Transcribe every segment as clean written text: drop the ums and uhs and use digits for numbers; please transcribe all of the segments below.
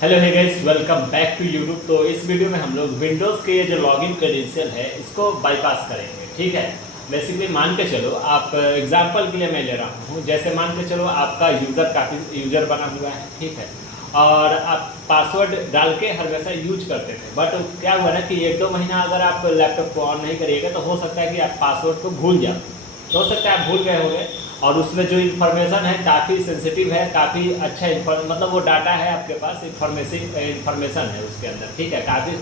Hello hey guys, welcome back to YouTube. तो इस video में हम लोग विंडोज़ के ये जो लॉगिन क्रेडेंशियल है इसको बाईपास करेंगे। ठीक है, बेसिकली मान के चलो, आप एग्जांपल के लिए मैं ले रहा हूँ, जैसे मान के चलो आपका काफ़ी यूज़र बना हुआ है। ठीक है, और आप पासवर्ड डाल के हर वैसा यूज करते थे, बट क्या हुआ ना कि 1-2 महीना अगर आप लैपटॉप को ऑन नहीं करिएगा तो हो सकता है कि आप पासवर्ड को भूल जाओ। तो हो सकता है आप भूल गए होंगे, और उसमें जो इन्फॉर्मेशन है काफ़ी सेंसिटिव है, काफ़ी अच्छा मतलब वो डाटा है आपके पास, इन्फॉर्मेशन है उसके अंदर। ठीक है, काफ़ी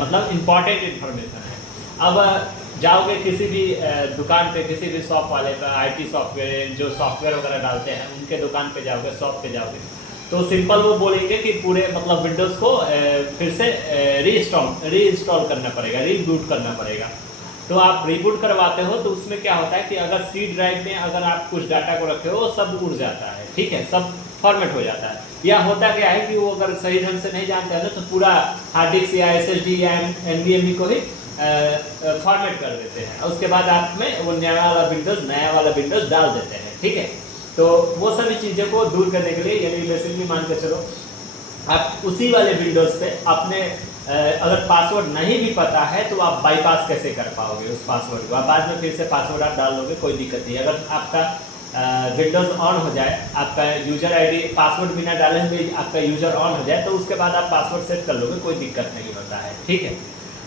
मतलब इम्पॉर्टेंट इन्फॉर्मेशन है। अब जाओगे किसी भी दुकान पे, किसी भी शॉप वाले पर, आईटी सॉफ्टवेयर जो सॉफ्टवेयर वगैरह डालते हैं उनके दुकान पे जाओगे, शॉप पे जाओगे, तो सिंपल वो बोलेंगे कि पूरे मतलब विंडोज़ को फिर से रीइंस्टॉल करना पड़ेगा, रीबूट करना पड़ेगा। तो आप रिबूट करवाते हो तो उसमें क्या होता है कि अगर सी ड्राइव में अगर आप कुछ डाटा को रखे हो सब उड़ जाता है। ठीक है, सब फॉर्मेट हो जाता है। या होता क्या है कि वो अगर सही ढंग से नहीं जानते हैं ना तो पूरा हार्ड डिस्क या SSD या NVMe को ही फॉर्मेट कर देते हैं, और उसके बाद आप में वो नया वाला विंडोज़ डाल देते हैं। ठीक है, तो वो सभी चीज़ों को दूर करने के लिए, यानी बेसिकली मान के चलो आप उसी वाले विंडोज़ पे अपने अगर पासवर्ड नहीं भी पता है तो आप बाईपास कैसे कर पाओगे उस पासवर्ड को। आप बाद में फिर से पासवर्ड आप डाल लोगे, कोई दिक्कत नहीं। अगर आपका विंडोज़ ऑन हो जाए, आपका यूजर आईडी पासवर्ड बिना डाले हुए आपका यूजर ऑन हो जाए, तो उसके बाद आप पासवर्ड सेट कर लोगे, कोई दिक्कत नहीं होता है। ठीक है,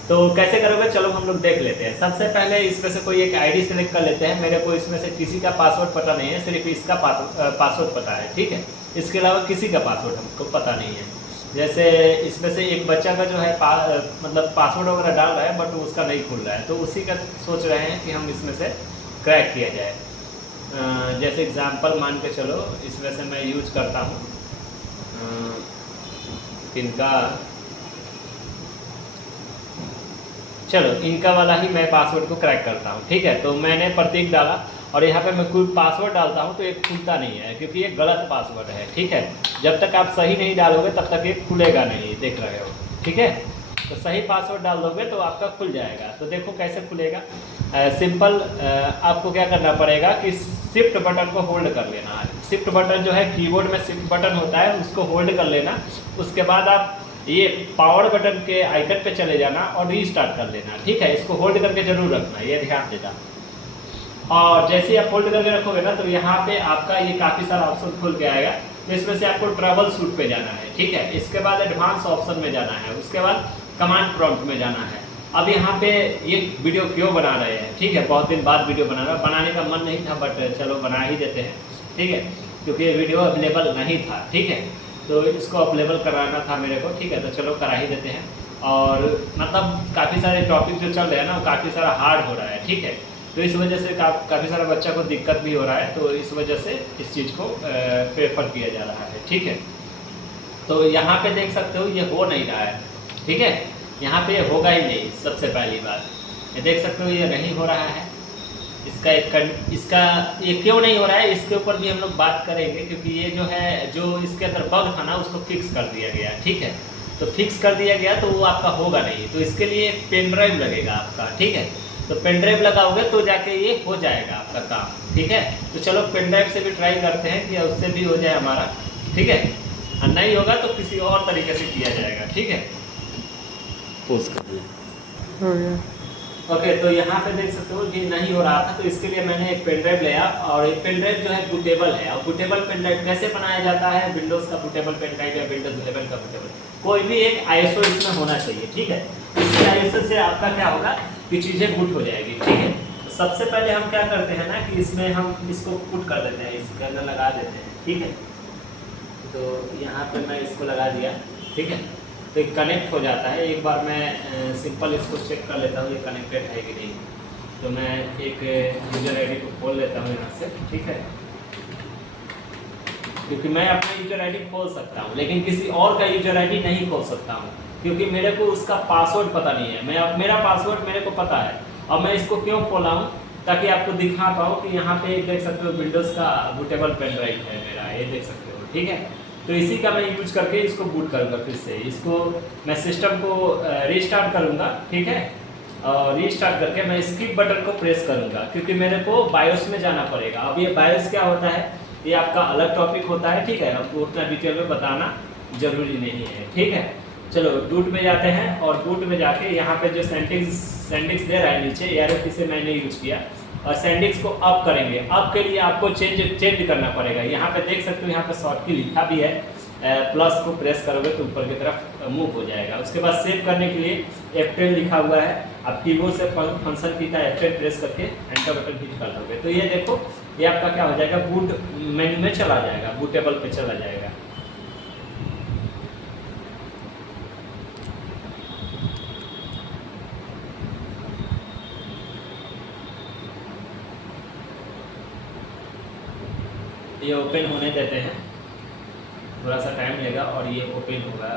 तो कैसे करोगे चलो हम लोग देख लेते हैं। सबसे पहले इसमें से कोई एक आईडी सेलेक्ट कर लेते हैं। मेरे को इसमें से किसी का पासवर्ड पता नहीं है, सिर्फ इसका पासवर्ड पता है। ठीक है, इसके अलावा किसी का पासवर्ड हमको पता नहीं है। जैसे इसमें से एक बच्चा का जो है मतलब पासवर्ड वगैरह डाल रहा है बट उसका नहीं खुल रहा है, तो उसी का सोच रहे हैं कि हम इसमें से क्रैक किया जाए। जैसे एग्जांपल मान के चलो, इसमें से मैं यूज करता हूँ इनका, चलो इनका वाला ही मैं पासवर्ड को क्रैक करता हूँ। ठीक है, तो मैंने प्रतीक डाला और यहाँ पे मैं कोई पासवर्ड डालता हूँ तो ये खुलता नहीं है क्योंकि ये गलत पासवर्ड है। ठीक है, जब तक आप सही नहीं डालोगे तब तक ये खुलेगा नहीं, देख रहे हो। ठीक है, तो सही पासवर्ड डाल दोगे तो आपका खुल जाएगा। तो देखो कैसे खुलेगा। सिंपल आपको क्या करना पड़ेगा कि शिफ्ट बटन को होल्ड कर लेना है। शिफ्ट बटन जो है कीबोर्ड में शिफ्ट बटन होता है, उसको होल्ड कर लेना। उसके बाद आप ये पावर बटन के आइकन पे चले जाना और रीस्टार्ट कर लेना। ठीक है, इसको होल्ड करके जरूर रखना, ये ध्यान देना। और जैसे ही आप होल्ड करके रखोगे ना तो यहाँ पे आपका ये काफ़ी सारा ऑप्शन खुल के आएगा। तो इसमें से आपको ट्रबल शूट पे जाना है। ठीक है, इसके बाद एडवांस ऑप्शन में जाना है, उसके बाद कमांड प्रॉम्प्ट में जाना है। अब यहाँ पे ये वीडियो क्यों बना रहे हैं, ठीक है, बहुत दिन बाद वीडियो बनाने का मन नहीं था, बट चलो बना ही देते हैं। ठीक है, क्योंकि ये वीडियो अवेलेबल नहीं था। ठीक है, तो इसको अवेलेबल कराना था मेरे को। ठीक है, तो चलो करा ही देते हैं। और मतलब काफ़ी सारे टॉपिक जो चल रहे हैं ना वो काफ़ी सारा हार्ड हो रहा है। ठीक है, तो इस वजह से काफ़ी सारा बच्चा को दिक्कत भी हो रहा है, तो इस वजह से इस चीज़ को प्रेफर किया जा रहा है। ठीक है, तो यहाँ पे देख सकते हो ये हो नहीं रहा है। ठीक है, यहाँ पे होगा ही नहीं। सबसे पहली बात ये देख सकते हो ये नहीं हो रहा है। इसका ये क्यों नहीं हो रहा है इसके ऊपर भी हम लोग बात करेंगे, क्योंकि ये जो है जो इसके अंदर बग था ना उसको फिक्स कर दिया गया। ठीक है, तो फिक्स कर दिया गया तो वो आपका होगा नहीं। तो इसके लिए एक पेन ड्राइव लगेगा आपका। ठीक है, तो पेन ड्राइव लगाओगे तो जाके ये हो जाएगा आपका काम। ठीक है, तो चलो पेन ड्राइव से भी ट्राई करते हैं कि उससे भी हो जाए हमारा। ठीक है, और नहीं होगा तो किसी और तरीके से किया जाएगा। ठीक है, पोज कर दिया, हो गया। ओके। तो यहाँ पे देख सकते हो ये नहीं हो रहा था, तो इसके लिए मैंने एक पेन ड्राइव लिया, और एक पेन ड्राइव जो है बूटेबल है। और बूटेबल पेन ड्राइव कैसे बनाया जाता है, विंडोज़ का बूटेबल पेन ड्राइव या विंडोज़ 11 का बूटेबल, कोई भी एक ISO इसमें होना चाहिए। ठीक है, इसके ISO से आपका क्या होगा कि चीज़ें बूट हो जाएगी। ठीक है, तो सबसे पहले हम क्या करते हैं ना कि इसमें हम इसको पुट कर देते हैं, इसके अंदर लगा देते हैं। ठीक है, तो यहाँ पे मैं इसको लगा दिया। ठीक है, तो ये कनेक्ट हो जाता है। एक बार मैं सिंपल इसको चेक कर लेता हूँ ये कनेक्टेड है कि नहीं। तो मैं एक यूजर आईडी को खोल लेता हूँ यहाँ से। ठीक है, क्योंकि मैं अपना यूजर आईडी खोल सकता हूँ लेकिन किसी और का यूजर आईडी नहीं खोल सकता हूँ, क्योंकि मेरे को उसका पासवर्ड पता नहीं है। मेरा पासवर्ड मेरे को पता है, और मैं इसको क्यों खोला हूँ ताकि आपको दिखा पाऊँ कि यहाँ पे देख सकते हो विंडोज़ का बूटेबल पेन ड्राइव है मेरा, ये देख सकते हो। ठीक है, तो इसी का मैं यूज करके इसको बूट करूँगा। फिर से इसको मैं सिस्टम को रीस्टार्ट करूँगा। ठीक है, और रीस्टार्ट करके मैं स्किप बटन को प्रेस करूँगा, क्योंकि मेरे को बायोस में जाना पड़ेगा। अब ये बायोस क्या होता है ये आपका अलग टॉपिक होता है। ठीक है, आपको उतना डिटेल में बताना जरूरी नहीं है, ठीक है। चलो बूट में जाते हैं और बूट में जाके यहाँ पे जो सैंडिक्स दे रहा है नीचे, यार किसे मैंने यूज किया, और सैंडिक्स को अप करेंगे। अप के लिए आपको चेंज करना पड़ेगा। यहाँ पे देख सकते हो, यहाँ पे शॉर्ट की लिखा भी है, प्लस को प्रेस करोगे तो ऊपर की तरफ मूव हो जाएगा। उसके बाद सेव करने के लिए F10 लिखा हुआ है, आप कीबोर्ड से फंक्शन की का F10 प्रेस करके एंटर बटन हिट कर दोगे तो ये देखो ये आपका क्या हो जाएगा, बूट मेन्यू में चला जाएगा, बूटेबल पे चला जाएगा। ये ओपन होने देते हैं, थोड़ा सा टाइम लेगा और ये ओपन होगा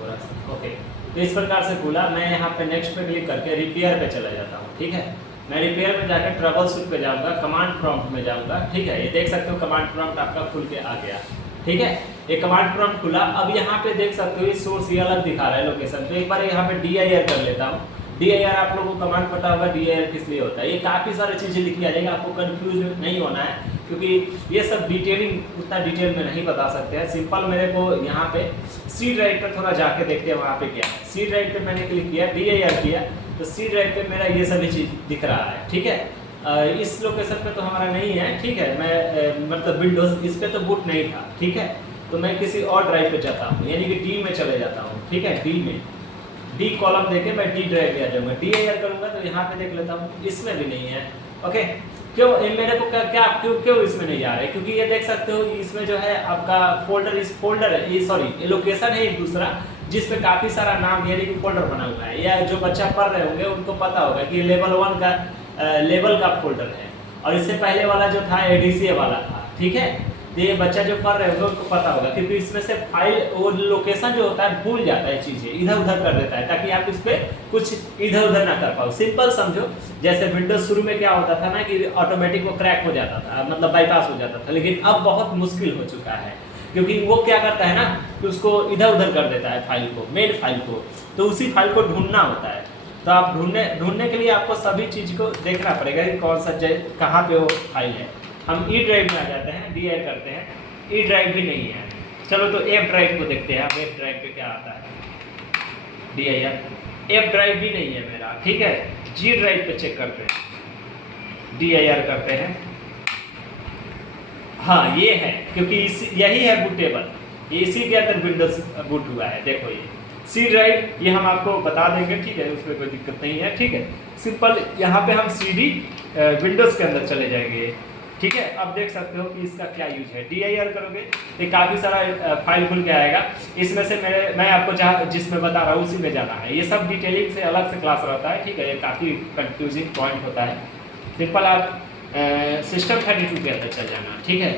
थोड़ा सा। ओके, तो इस प्रकार से खुला। मैं यहाँ पे नेक्स्ट पे क्लिक करके रिपेयर पे चला जाता हूँ, ठीक है। मैं रिपेयर पे जाकर ट्रबल शूट पे जाऊँगा, कमांड प्रॉम्प्ट में जाऊँगा, ठीक है। ये देख सकते हो कमांड प्रॉम्प्ट आपका खुल के आ गया, ठीक है। ये कमांड प्रॉम्प्ट खुला। अब यहाँ पे देख सकते हो ये सोर्स ये अलग दिखा रहा है लोकेशन, तो एक बार यहाँ पे DIR कर लेता हूँ। DIR आप लोगों को कमांड पता होगा DIR किस लिए होता है। ये काफ़ी सारी चीज़ें लिखी आ जाएगी, आपको कंफ्यूज नहीं होना है क्योंकि ये सब डिटेलिंग उतना डिटेल में नहीं बता सकते हैं। सिंपल मेरे को यहाँ पे सी ड्राइव पर थोड़ा जाके देखते हैं वहाँ पे क्या है। सी ड्राइव पे मैंने क्लिक किया, DIR किया, तो सी ड्राइव पे मेरा ये सभी चीज़ दिख रहा है, ठीक है। इस लोकेशन पे तो हमारा नहीं है, ठीक है। मैं मतलब विंडोज इस पे तो बूट नहीं था, ठीक है। तो मैं किसी और ड्राइव पे जाता हूँ, यानी कि डी में चले जाता हूँ, ठीक है। डी में डी कॉलम देके मैं डी ड्राइव में आ जाऊँगा। DIR करूँगा तो यहाँ पे देख लेता हूँ, इसमें भी नहीं है। ओके, क्यों मेरे को क्या क्यों इसमें नहीं आ रहा है, क्योंकि ये देख सकते हो इसमें जो है आपका फोल्डर, इस फोल्डर है ये, सॉरी ये लोकेशन है एक दूसरा जिसपे काफ़ी सारा नाम यानी कि फोल्डर बना हुआ है। या जो बच्चा पढ़ रहे होंगे उनको पता होगा कि लेवल 1 का लेवल का फोल्डर है और इससे पहले वाला जो था ADCA वाला था, ठीक है। तो ये बच्चा जो पढ़ रहे होंगे उनको पता होगा क्योंकि इसमें से फाइल वो लोकेशन जो होता है भूल जाता है, चीज़ें इधर उधर कर देता है ताकि आप इस पर कुछ इधर उधर ना कर पाओ। सिंपल समझो, जैसे विंडोज शुरू में क्या होता था ना कि ऑटोमेटिक वो क्रैक हो जाता था, मतलब बाईपास हो जाता था, लेकिन अब बहुत मुश्किल हो चुका है क्योंकि वो क्या करता है ना कि उसको इधर उधर कर देता है फाइल को, मेन फाइल को, तो उसी फाइल को ढूंढना होता है। तो आप ढूंढने के लिए आपको सभी चीज़ को देखना पड़ेगा कि कौन सा कहाँ पे वो फाइल है। हम ई ड्राइव में आ जाते हैं, DIR करते हैं, ई ड्राइव भी नहीं है। चलो तो F ड्राइव को देखते हैं, अब F ड्राइव पे क्या आता है। DIR F ड्राइव भी नहीं है मेरा, ठीक है। G ड्राइव पे चेक करते हैं, DIR करते हैं, हाँ ये है, क्योंकि यही है बूटेबल, ये इसी के अंदर विंडोज बूट हुआ है। देखो ये C ड्राइव, ये हम आपको बता देंगे, ठीक है, उसमें कोई दिक्कत नहीं है, ठीक है। सिंपल यहाँ पे हम CD विंडोज़ के अंदर चले जाएंगे, ठीक है। अब देख सकते हो कि इसका क्या यूज है। DIR करोगे तो काफ़ी सारा फाइल खुल के आएगा। इसमें से मैं आपको जहाँ जिसमें बता रहा हूँ उसी में जाना है। ये सब डिटेलिंग से अलग से क्लास रहता है, ठीक है। ये काफ़ी कंफ्यूजिंग पॉइंट होता है। सिंपल आप सिस्टम 32 के अंदर चल जाना, ठीक है।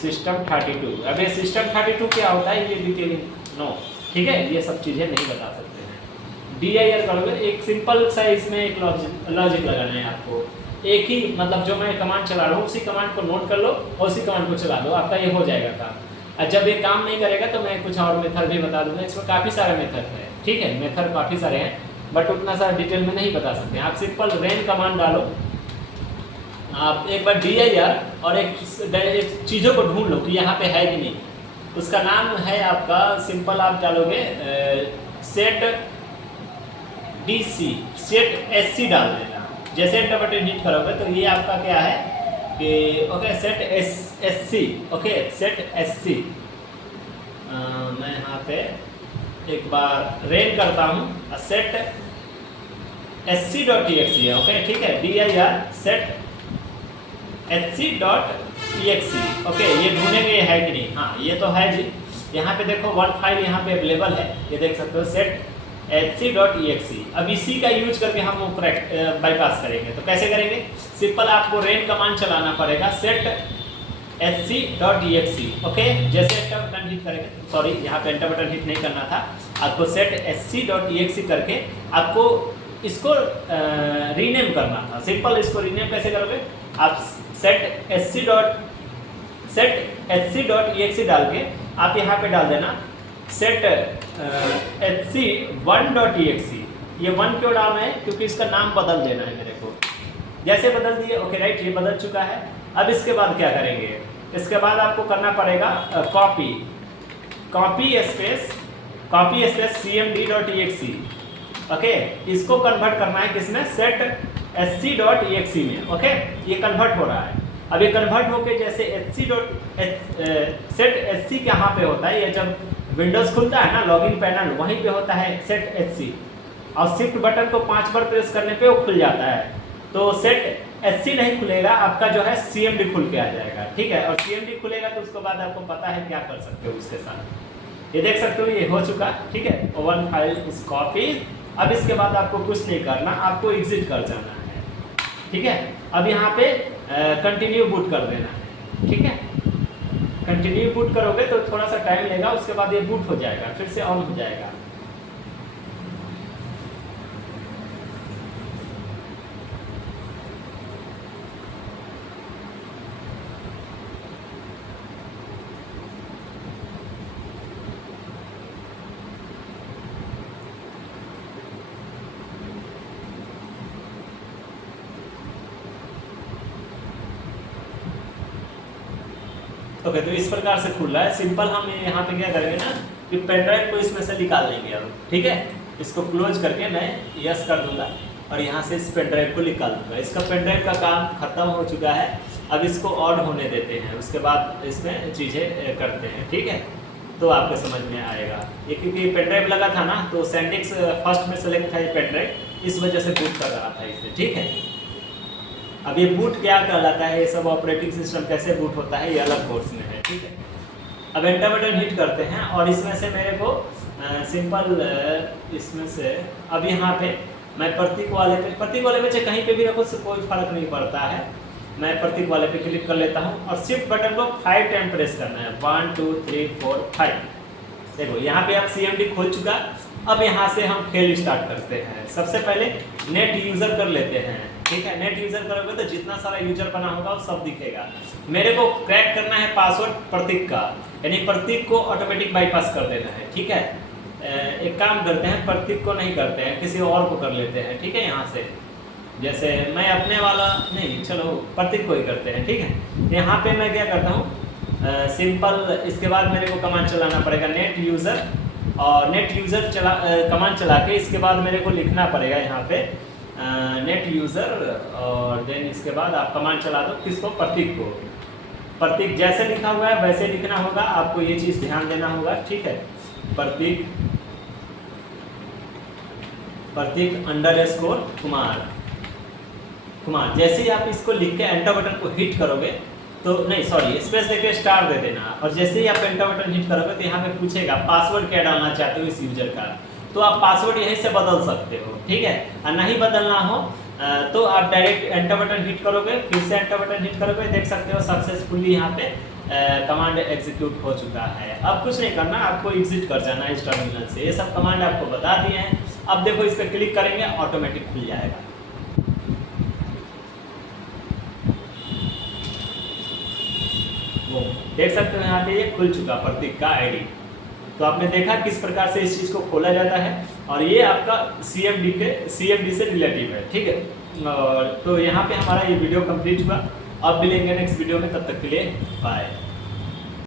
सिस्टम 32, अब ये सिस्टम 32 क्या होता है ये डिटेलिंग नो, ठीक है, ये सब चीज़ें नहीं बता सकते हैं। DIR करोगे एक सिंपल सा इसमें एक लॉजिक लगाना है आपको। एक ही मतलब जो मैं कमांड चला रहा हूँ उसी कमांड को नोट कर लो और उसी कमांड को चला लो, आपका ये हो जाएगा काम। और जब ये काम नहीं करेगा तो मैं कुछ और मेथड भी बता दूंगा। इसमें काफ़ी सारे मेथड है, ठीक है, मेथड काफ़ी सारे हैं बट उतना सारा डिटेल में नहीं बता सकते। आप सिंपल रेन कमांड डालो, आप एक बार DIR और एक चीज़ों को ढूंढ लो कि यहाँ पे है कि नहीं। उसका नाम है आपका, सिंपल आप डालोगे सेट SC डाल देना। जैसे एंटर बटन हिट करोगे तो ये आपका क्या है कि okay set SC, okay set SC। मैं यहाँ पे एक बार रेन करता हूँ, सेट SC.exe है, ओके, ठीक है। DIR set SC.exe, okay. ये ढूंढेंगे ये है कि नहीं, हाँ ये तो है जी। यहाँ पे देखो वन फाइल यहाँ पे अवेलेबल है, ये देख सकते हो सेट SC.exe। अब इसी का यूज करके हम वो बाईपास करेंगे। तो कैसे करेंगे, सिंपल आपको रेन कमांड चलाना पड़ेगा, सेट SC.exe, ओके। जैसे एंटर बटन हिट करेंगे, सॉरी यहाँ पे एंटर बटन हिट नहीं करना था, आपको सेट SC.exe करके आपको इसको रीनेम करना था। सिंपल इसको रीनेम कैसे करोगे, आप सेट SC.exe डाल के आप यहाँ पे डाल देना सेट SC1.exe। ये 1 क्यों डालना है, क्योंकि इसका नाम बदल देना है मेरे को। जैसे बदल दिए, ओके राइट, ये बदल चुका है। अब इसके बाद क्या करेंगे, इसके बाद आपको करना पड़ेगा कॉपी स्पेस cmd.exe, ओके, इसको कन्वर्ट करना है किसमें, सेट sc.exe में, ओके, ये कन्वर्ट हो रहा है। अब ये कन्वर्ट होके जैसे सेट sc कहाँ पे होता है, ये जब विंडोज खुलता है ना लॉगिन पैनल, वहीं पे होता है सेट sc, और शिफ्ट बटन को 5 बार प्रेस करने पे वो खुल जाता है। तो सेट sc नहीं खुलेगा, आपका जो है cmd खुल के आ जाएगा, ठीक है। और cmd खुलेगा तो उसके बाद आपको पता है क्या कर सकते हो उसके साथ। ये देख सकते हो ये हो चुका, ठीक है, वन फाइल इज कॉपी। अब इसके बाद आपको कुछ नहीं करना, आपको एग्जिट कर जाना है, ठीक है। अब यहाँ पे कंटिन्यू बूट कर देना है, ठीक है। कंटिन्यू बूट करोगे तो थोड़ा सा टाइम लेगा, उसके बाद ये बूट हो जाएगा, फिर से ऑन हो जाएगा। ओके, तो इस प्रकार से खुल रहा है सिंपल। हम यहाँ पे क्या करेंगे ना कि पेन ड्राइव को इसमें से निकाल लेंगे अब, ठीक है। इसको क्लोज करके मैं यस कर दूंगा और यहाँ से इस पेन ड्राइव को निकाल दूंगा। इसका पेन ड्राइव का काम खत्म हो चुका है। अब इसको ऑन होने देते हैं, उसके बाद इसमें चीज़ें करते हैं, ठीक है। तो आपको समझ में आएगा ये, क्योंकि पेन ड्राइव लगा था ना तो सैंडिक्स फर्स्ट में सेलेक्ट था ये पेन ड्राइव, इस वजह से बूट कर रहा था इसे, ठीक है। अब ये बूट क्या कहलाता है, ये सब ऑपरेटिंग सिस्टम कैसे बूट होता है, ये अलग कोर्स में है, ठीक है। अब एंटर बटन हिट करते हैं और इसमें से मेरे को सिंपल इसमें से अब यहाँ पे मैं प्रतीक वाले पे चाहे कहीं पे भी रखो उससे कोई फर्क नहीं पड़ता है। मैं प्रतीक वाले पे क्लिक कर लेता हूँ और शिफ्ट बटन को 5 टाइम प्रेस करना है, 1 2 3 4 5। देखो यहाँ पे आप cmd खोल चुका। अब यहाँ से हम खेल स्टार्ट करते हैं। सबसे पहले नेट यूज़र कर लेते हैं, ठीक है। नेट यूज़र करोगे तो जितना सारा यूजर बना होगा वो सब दिखेगा। मेरे को क्रैक करना है पासवर्ड प्रतीक का, यानी प्रतीक को ऑटोमेटिक बाईपास कर देना है, ठीक है। एक काम करते हैं, प्रतीक को नहीं करते हैं, किसी और को कर लेते हैं, ठीक है। यहाँ से जैसे मैं अपने वाला नहीं, चलो प्रतीक को ही करते हैं, ठीक है। यहाँ पे मैं क्या करता हूँ सिंपल, इसके बाद मेरे को कमांड चलाना पड़ेगा नेट यूज़र, और नेट यूज़र कमांड चला के इसके बाद मेरे को लिखना पड़ेगा यहाँ पे नेट यूज़र, और देन इसके बाद आप कमांड चला दो किसको, प्रतीक को। प्रतीक जैसे लिखा हुआ है वैसे लिखना होगा, आपको ये चीज़ ध्यान देना होगा, ठीक है। प्रतीक _ कुमार जैसे ही आप इसको लिख के एंटर बटन को हिट करोगे तो नहीं, सॉरी, स्पेस देके स्टार दे देना, और जैसे ही आप एंटर बटन हिट करोगे तो यहाँ पे पूछेगा पासवर्ड क्या डालना चाहते हो इस यूजर का, तो आप पासवर्ड यहीं से बदल सकते हो, ठीक है। और नहीं बदलना हो तो आप डायरेक्ट एंटर बटन हिट करोगे, फिर से एंटर बटन हिट करोगे, देख सकते हो सक्सेसफुली यहाँ पे कमांड एग्जीक्यूट हो चुका है। अब कुछ नहीं करना, आपको एग्जिट कर जाना है इस टर्मिनल से। ये सब कमांड आपको बता दिए हैं। अब देखो इस पर क्लिक करेंगे ऑटोमेटिक खुल जाएगा। देख सकते हो यहाँ पे ये खुल चुका प्रतीक का आईडी। तो आपने देखा किस प्रकार से इस चीज़ को खोला जाता है, और ये आपका CMD से रिलेटिव है, ठीक है। और तो यहाँ पे हमारा ये वीडियो कंप्लीट हुआ। अब मिलेंगे नेक्स्ट वीडियो में, तब तक के लिए बाय।